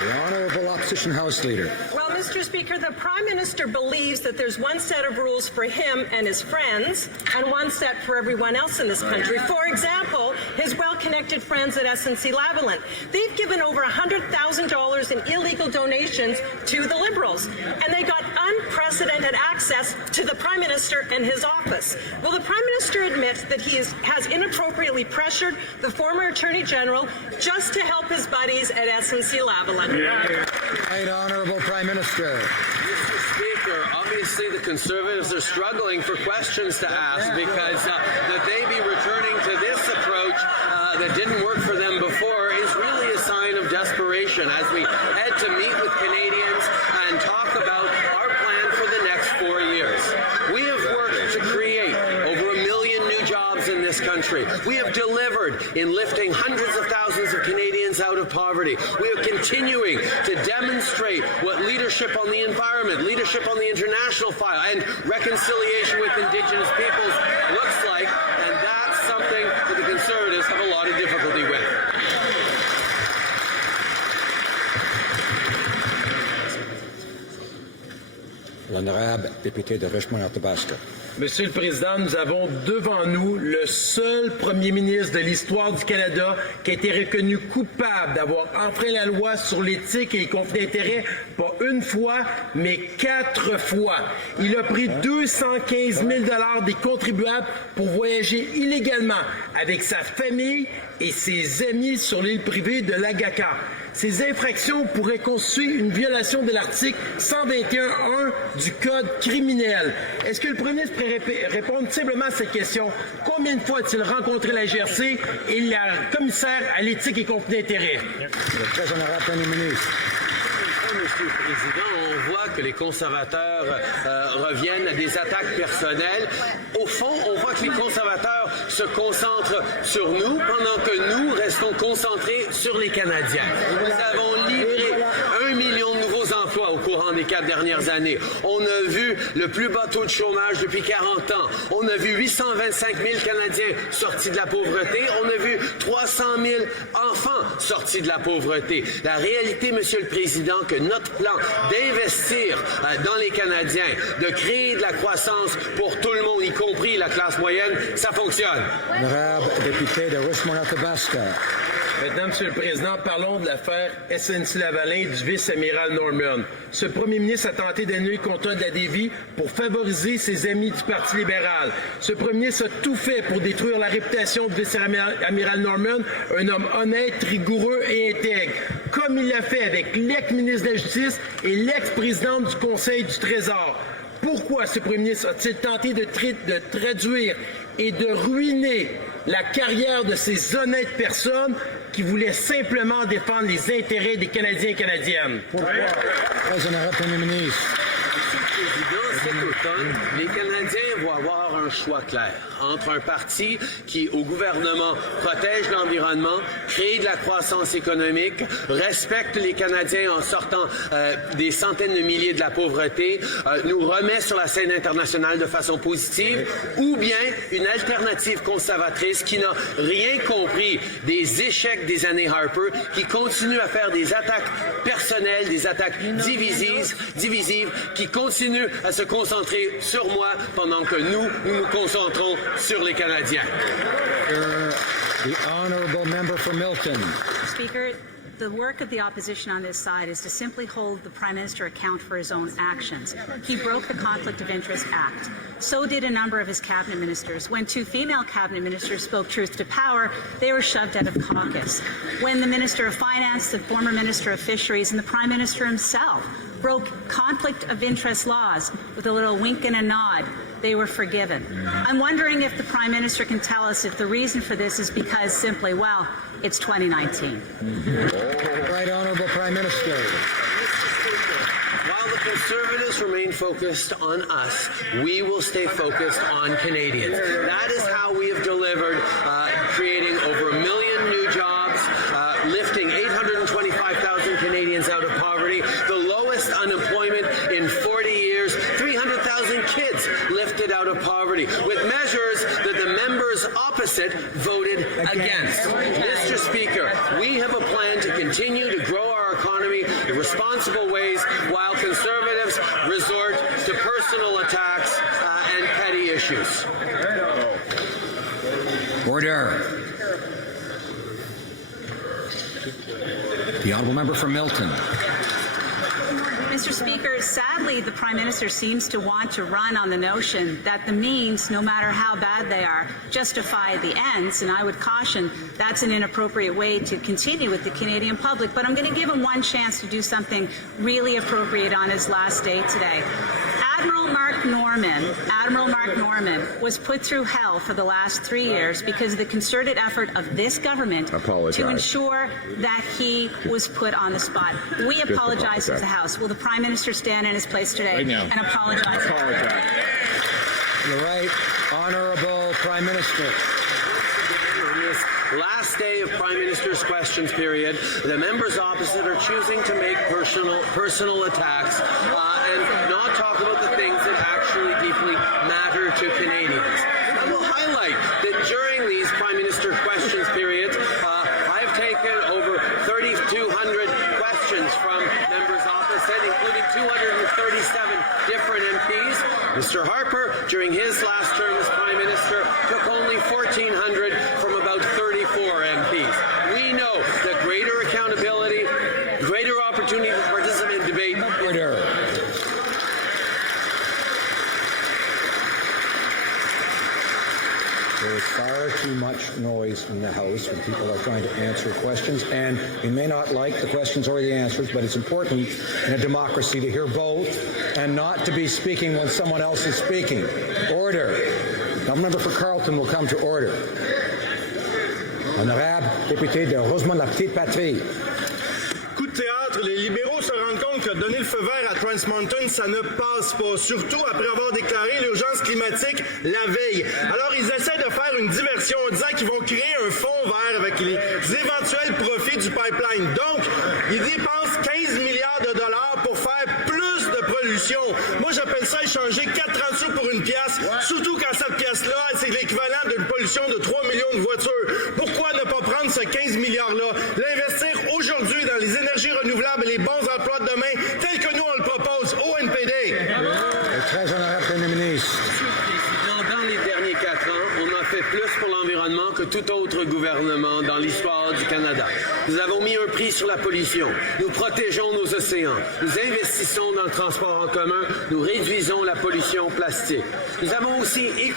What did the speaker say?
The Honourable Opposition House Leader. Well, Mr. Speaker, the Prime Minister believes that there's one set of rules for him and his friends and one set for everyone else in this country. For example, his well-connected friends at SNC-Lavalin. They've given over $100,000 in illegal donations to the Liberals, and they got unprecedented access to the Prime Minister and his office. Will the Prime Minister admit that he has inappropriately pressured the former Attorney General just to help his buddies at SNC-Lavalin? Right, Honourable Prime Minister. Mr. Speaker, obviously the Conservatives are struggling for questions to ask because that they be returning to this approach that didn't work for them before is really a sign of desperation as we head to meet with Canadians and talk about our plan for the next 4 years. We have worked to create over 1 million new jobs in this country. We have delivered in lifting hundreds of thousands of Canadians out of poverty. We are continuing to demonstrate what leadership on the environment, leadership on the international file, and reconciliation with Indigenous peoples looks like, and that's something that the Conservatives have a lot of difficulty with. L'honorable député de Richmond-Athabasca. Monsieur le Président, nous avons devant nous le seul premier ministre de l'histoire du Canada qui a été reconnu coupable d'avoir enfreint la loi sur l'éthique et les conflits d'intérêts, pas une fois, mais 4 fois. Il a pris 215 000 $ des contribuables pour voyager illégalement avec sa famille et ses amis sur l'île privée de Lagaka. Ces infractions pourraient constituer une violation de l'article 121.1 du Code criminel. Est-ce que le Premier ministre pourrait répondre simplement à cette question? Combien de fois a-t-il rencontré la GRC et la commissaire à l'éthique et conflits d'intérêts? Le très honorable Premier ministre. Monsieur le Président, on voit que les conservateurs reviennent à des attaques personnelles. Au fond, on voit que les conservateurs se concentrent sur nous pendant que nous restons concentrés sur les Canadiens. Nous avons livré 1 million de nouveaux emplois au courant des 4 dernières années. On a vu le plus bas taux de chômage depuis 40 ans. On a vu 825 000 Canadiens sortis de la pauvreté. On a vu 300 000 enfants sortis de la pauvreté. La réalité, Monsieur le Président, que notre plan d'investir dans les Canadiens, de créer de la croissance pour tout le monde, y compris la classe moyenne, ça fonctionne. Honorable député de Richmond-Athabasca. Maintenant, Monsieur le Président, parlons de l'affaire SNC-Lavalin du vice-amiral Norman. Ce premier ministre a tenté d'annuler le contrat de la Davie pour favoriser ses amis du Parti libéral. Ce premier ministre a tout fait pour détruire la réputation du vice-amiral Norman, un homme honnête, rigoureux et intègre, comme il l'a fait avec l'ex-ministre de la Justice et l'ex-présidente du Conseil du Trésor. Pourquoi ce premier ministre a-t-il tenté de traduire et de ruiner la carrière de ces honnêtes personnes qui voulaient simplement défendre les intérêts des Canadiens et Canadiennes? Pourquoi? Très honorable Premier ministre. Cet automne, les Canadiens vont avoir un choix clair entre un parti qui, au gouvernement, protège l'environnement, crée de la croissance économique, respecte les Canadiens en sortant des centaines de milliers de la pauvreté, nous remet sur la scène internationale de façon positive, ou bien une alternative conservatrice qui n'a rien compris des échecs des années Harper, qui continue à faire des attaques personnelles, des attaques divisives, qui continue à se concentrer sur moi pendant que nous nous concentrons sur les Canadiens. The honourable member for Milton. Speaker, the work of the opposition on this side is to simply hold the Prime Minister account for his own actions. He broke the Conflict of Interest Act. So did a number of his cabinet ministers. When 2 female cabinet ministers spoke truth to power, they were shoved out of caucus. When the Minister of Finance, the former Minister of Fisheries, and the Prime Minister himself broke conflict of interest laws with a little wink and a nod, they were forgiven. I'm wondering if the Prime Minister can tell us if the reason for this is because simply, well, it's 2019. Right Honourable Prime Minister. While the Conservatives remain focused on us, we will stay focused on Canadians. That is how we have delivered, creating over 1 million new jobs, lifting 825,000 Canadians out of poverty, the lowest unemployment in 40 years, 300,000 kids lifted out of poverty, with measures that the members opposite voted against. Mr. Speaker, we have a plan to continue to grow our economy responsible ways while Conservatives resort to personal attacks and petty issues. Order. The honourable member for Milton. Mr. Speaker, sadly, the Prime Minister seems to want to run on the notion that the means, no matter how bad they are, justify the ends, and I would caution that's an inappropriate way to continue with the Canadian public. But I'm going to give him one chance to do something really appropriate on his last day today. Admiral Mark Norman was put through hell for the last 3 years because of the concerted effort of this government to ensure that he was put on the spot. We apologize as a House. Will the Prime Minister stand in his place today and apologize? The right honourable Prime Minister. Last day of Prime Minister's questions period, the members opposite are choosing to make personal attacks and not talk about the things that actually deeply matter to Canadians. I will highlight that during these Prime Minister questions periods, I've taken over 3,200 questions from members opposite, including 237 different MPs. Mr. Harper, during his last term as Prime Minister, took only 1,400 from about 34 MPs. We know that greater accountability, greater opportunity to participate in debate. Order. There is far too much noise in the House when people are trying to answer questions, and we may not like the questions or the answers, but it's important in a democracy to hear both and not to be speaking when someone else is speaking. Order. The member for Carleton will come to order. Honorable député de Rosemont-la-Petite-Patrie. Coup de théâtre, les libéraux se rendent compte que donner le feu vert à Trans Mountain, ça ne passe pas, surtout après avoir déclaré l'urgence climatique la veille. Alors, ils essaient de faire une diversion en disant qu'ils vont créer un fonds vert avec les éventuels profits du pipeline. Donc, ils dépensent 15 milliards de dollars pour faire plus de pollution. Moi, j'appelle ça échanger 4 sous pour une pièce, surtout quand cette pièce-là, c'est l'équivalent d'une pollution de 3 millions de voitures. Pourquoi ne pas prendre ce 15 milliards-là, l'investir aujourd'hui dans les énergies renouvelables et les bons emplois de demain, tels que nous on le propose au NPD? Très honorable Premier ministre. Dans les derniers 4 ans, on a fait plus pour l'environnement que tout autre gouvernement dans l'histoire du Canada. Nous avons mis un prix sur la pollution. Nous protégeons nos océans. Nous investissons dans le transport en commun. Nous réduisons la pollution plastique. Nous avons aussi écouté